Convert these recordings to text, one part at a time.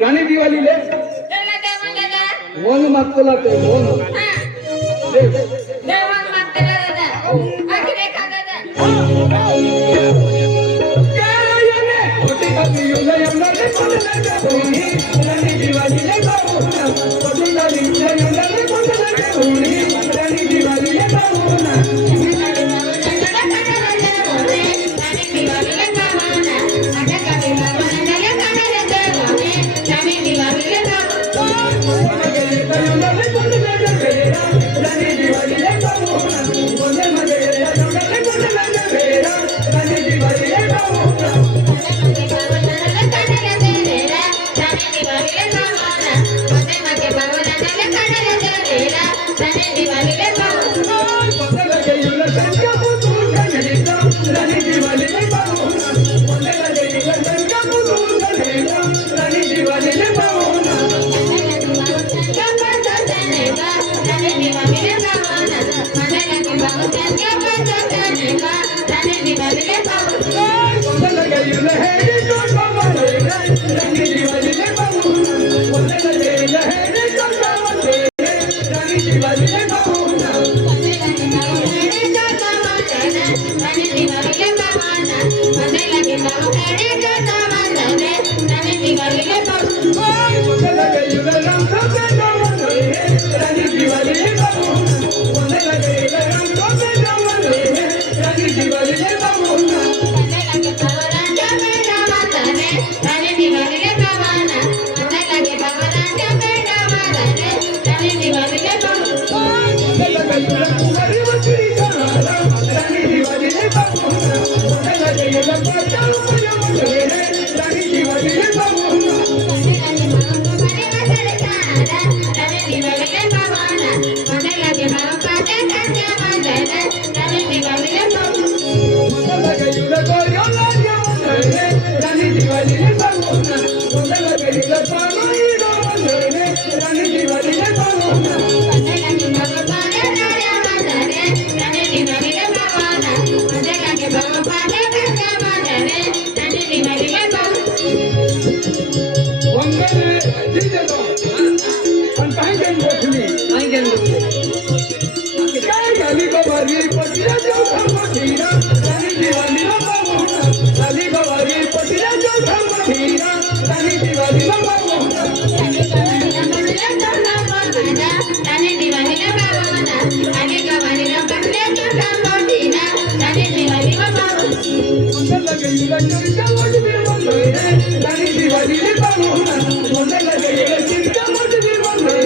रानी दिवाली ले वन मागतो लागते वन देवान मागते दादा आखी रेखा दादा छोटे कमी युला यमना ले कोण लागे होई रानी दिवाली ले बाबूना छोटे कमी युला यमना ले कोण लागे होई रानी दिवाली ले बाबूना दिवाली पतीला चौथा मोठीला राणी दिवाळीला पाहुणा झाली गवारी पतीला चौथा मोठीला राणी दिवाळीला पाहुणा आणि गवारीला पडल्या चौथा मोठीला राणी दिवाळीला पाहुणा आणि गवारीला पडल्या चौथा मोठीला राणी दिवाळीला पाहुणा मंगल गेला चर्चा मोठी मंगळ राणी दिवाळीला पाहुणा मंगल गेला चर्चा मोठी मंगळ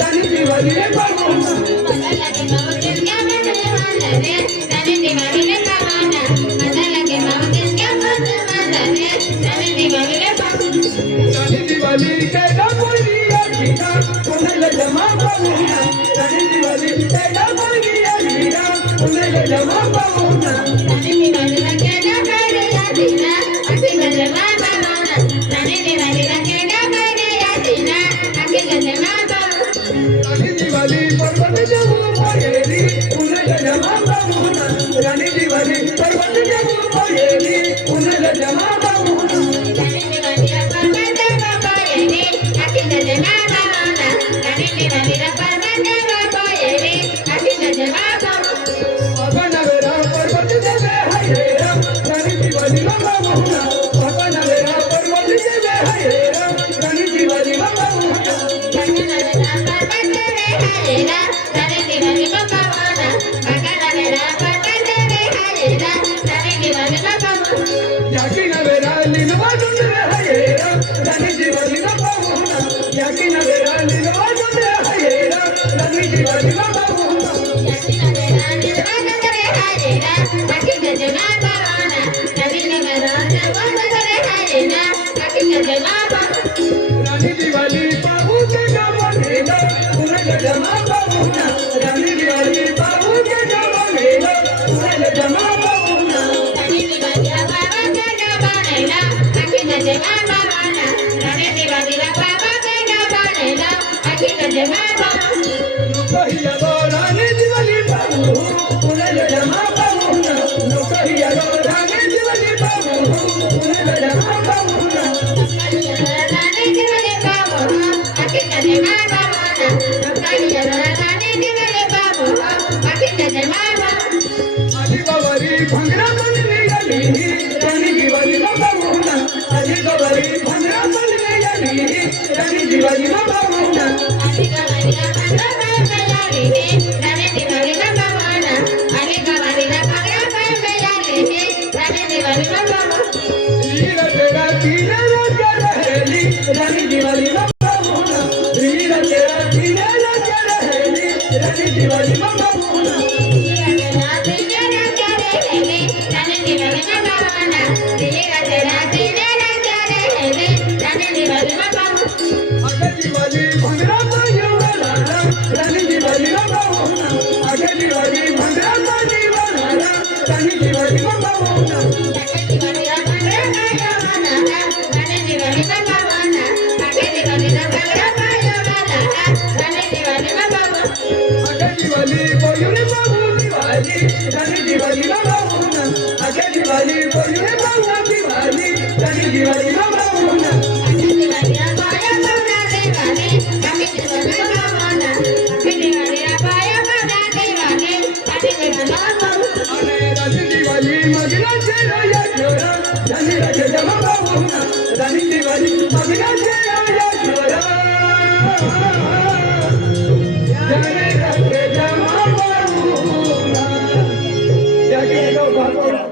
राणी दिवाळीला पाहुणा मला लागे मावतीस क्या बदले वाला रे राणी दिवाळीला पाहुणा मला लागे मावतीस क्या बदले वाला रे राणी दिवाळीला पाहुणा राणी दिवाळी कैला बोली आखीरा कोणाला जमा पाहुणा राणी दिवाळी कैला बोली आखीरा कोणाला जमा पाहुणा राणी दिवाळीला केला करे यादीना अखी गजमा पाहुणा राणी दिवाळीला केला करे यादीना अखी गजमा पाहुणा राणी दिवाळी पर्वत जगू पायरी कोणाला जमा पाहुणा राणी दिवाळी पर्वत जगू पायरी कोणाला जमा पाहुणा राणी दिवाळीला पर्वत बाबा येणे अखी गजमा पाहुणा राणी दिवाळीला पर्वत बाबा येणे अखी गजमा पाहुणा बाबा नवेरा पर्वत जगे हायरा राणी दिवाळीला पाहुणा बाबा नवेरा पर्वत जगे हायरा राणी दिवाळीला पाहुणा राणी नवेला पर्वत रे हायरा राणी दिवाळीला पाहुणा बागा नवेला पर्वत रे हायरा राणी दिवाळीला पाहुणा याकी नवेरा लिनवा डुंडरे हायरा राणी दिवाळीला पाहुणा याकी नवेरा लिनवा डुंडरे हायरा राणी दिवाळीला पाहुणा याची नवेला निर्वाण करे हायरा अखी गजमा पाहुणा राणी नवेला निर्वाण करे हायरा अखी गजमा पाहुणा राणी दिवाळी पाहूचे गावाला कुणाला जमा पाहुणा राणी दिवाळी पाहूचे गावाला कुणाला जमा पाहुणा राणी दिवाळीला बाबाच्या गावाला अखी गजमा पाहुणा राणी दिवाळीला बाबाच्या गावाला अखी गजमा पाहुणा लोकही आलो राणी दिवाळी पाहू कुणाला जमा पाहुणा लोकही आलो राणी दिवाळी पाहू कुणाला जमा पाहुणा राणी दिवाळी पाहुणा अखी गजमा पाहुणा लोकांनी राणी दिवाळी पाहुणा अखी गजमा पाहुणा आधी गवारी भंगरा बनली आली राणी दिवाळीला पाहुणा आधी गवारी भंगरा बनली आली राणी दिवाळीला पाहुणा आधी गवारीला पांढरा पाय मिळाले हे राणी दिवाळीला पाहुणा आधी गवारीला पांढरा पाय मिळाले हे राणी दिवाळीला पाहुणा वीर तेरा तीन राजा रहेली राणी दिवाळीला पाहुणा वीर तेरा तीन राजा रहेली राणी दिवाळीला पाहुणा राणी दिवाळीला पाहुणा आगे दिवाळी भंगरा पायवाला राणी दिवाळीला पाहुणा आगे दिवाळी भंगरा पायवाला राणी दिवाळीला पाहुणा आधी दिवाळीला पांढरा पाय मिळाला राणी दिवाळीला पाहुणा आधी दिवाळीला पांढरा पाय मिळाला राणी दिवाळीला पाहुणा आगे दिवाळी बोलून पाहू दिवाळी राणी दिवाळीला पाहुणा आगे दिवाळी बोलून पाहू दिवाळी राणी दिवाळीला पाहुणा आधी दिवाळीला पाया पडला देवाने आधी दिवाळीला पाहुणा आधी दिवाळीला पाया पडला देवाने आधी दिवाळीला पाहुणा आणि राणी दिवाळी मगला चेहरा या छोरा राणी राजा जमा पाहुणा राणी दिवाळी मगला चेहरा या छोरा राणी राजा जमा पाहुणा त्याके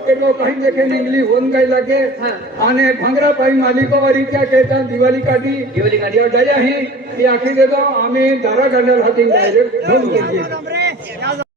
केलो कहीं देखे निंगली होन गई लगे आने भंगरा पाई मालिकावारी क्या कहता दिवाली काटी या दया ही आखी दे दो आम्ही दारा गंडल हाती डायरेक्ट